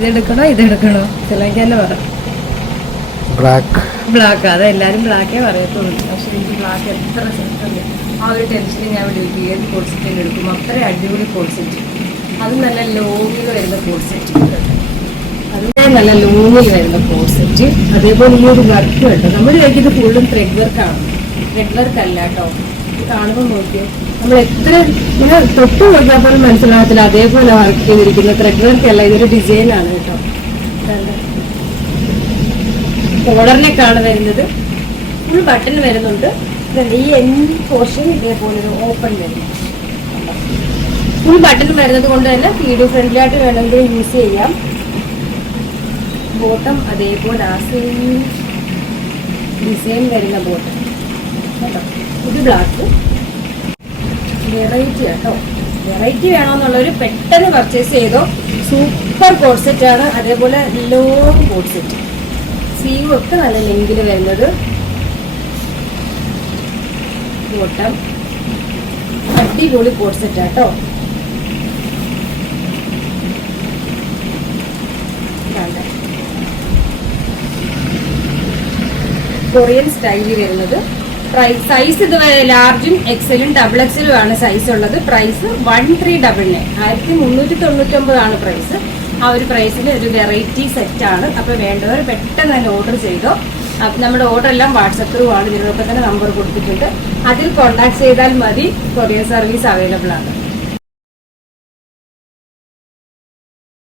ഇതെടുക്കണോ ചിലക്ക് തന്നെ പറ. ബ്ലാക്ക് അതെല്ലാരും ബ്ലാക്കേ പറയത്തുള്ളൂ. പക്ഷെ എനിക്ക് ബ്ലാക്ക് എത്ര സെറ്റുണ്ട് ആ ഒരു ടെൻഷന് ഞാൻ വിളിക്കും. ഏത് കോഡ് സെറ്റ് എടുക്കും അത്രയും അടിപൊളി കോഡ് സെറ്റ്. അത് നല്ല ലോങ്ങിൽ വരുന്ന കോഡ് സെറ്റ്, അതിൻ്റെ നല്ല ലോങ്ങിൽ വരുന്ന കോഡ് സെറ്റ്. അതേപോലെ ഈ ഒരു വർക്ക് കേട്ടോ, നമ്മൾ കഴിക്കുന്നത് ഫുള്ളും ത്രെഡ് വർക്കാണ്, ത്രെഡ് വർക്ക് അല്ല കേട്ടോ. കാണുമ്പോൾ നോക്കിയോ, നമ്മൾ എത്ര ഇങ്ങനെ തൊട്ട് നോക്കിയാൽ പോലും മനസ്സിലാകത്തില്ല അതേപോലെ വർക്ക് ചെയ്തിരിക്കുന്ന ത്രെഡ് വർക്ക് അല്ല, ഇതൊരു ഡിസൈനാണ് കേട്ടോ. കോളറിലേക്കാണ് വരുന്നത്, ഫുൾ ബട്ടൺ വരുന്നുണ്ട്. ഈ എൻഡ് പോർഷൻ ഇതേപോലെ ഒരു ഓപ്പൺ വരുന്നു. ഫുൾ ബട്ടൺ വരുന്നത് കൊണ്ട് തന്നെ ഫീഡ് ഫ്രണ്ട്ലി ആയിട്ട് വേണമെങ്കിൽ യൂസ് ചെയ്യാം. ബോട്ടം അതേപോലെ ആ സെയിം ഡിസൈൻ വരുന്ന ബോട്ടം കേട്ടോ. ഇത് ബ്ലാക്ക് വെറൈറ്റി കേട്ടോ. വെറൈറ്റി വേണമെന്നുള്ളവർ പെട്ടെന്ന് പർച്ചേസ് ചെയ്തോ. സൂപ്പർ കോഡ് സെറ്റ് ആണ്. അതേപോലെ ലോങ് കോഡ് സെറ്റ്, സ്ലീവ് ഒക്കെ നല്ല ലെങ്കിൽ വരുന്നത്. ബോട്ടം അടിപൊളി കോഡ് സെറ്റ് കേട്ടോ. കൊറിയൻ സ്റ്റൈലിൽ വരുന്നത്. സൈസ് ഇത് ലാർജും എക്സലും ഡബിൾ എക്സലും ആണ് സൈസ് ഉള്ളത്. Price 1399, 1399 price. ആ ഒരു പ്രൈസിൽ ഒരു വെറൈറ്റി സെറ്റാണ്. അപ്പോൾ വേണ്ടവർ പെട്ടെന്ന് തന്നെ ഓർഡർ ചെയ്തോ. നമ്മുടെ ഓർഡർ എല്ലാം വാട്സപ്പ് ത്രൂ ആണ്. ഇതിനൊക്കെ തന്നെ നമ്പർ കൊടുത്തിട്ടുണ്ട്, അതിൽ കോൺടാക്ട് ചെയ്താൽ മതി. കൊറിയർ സർവീസ് അവൈലബിൾ ആണ്.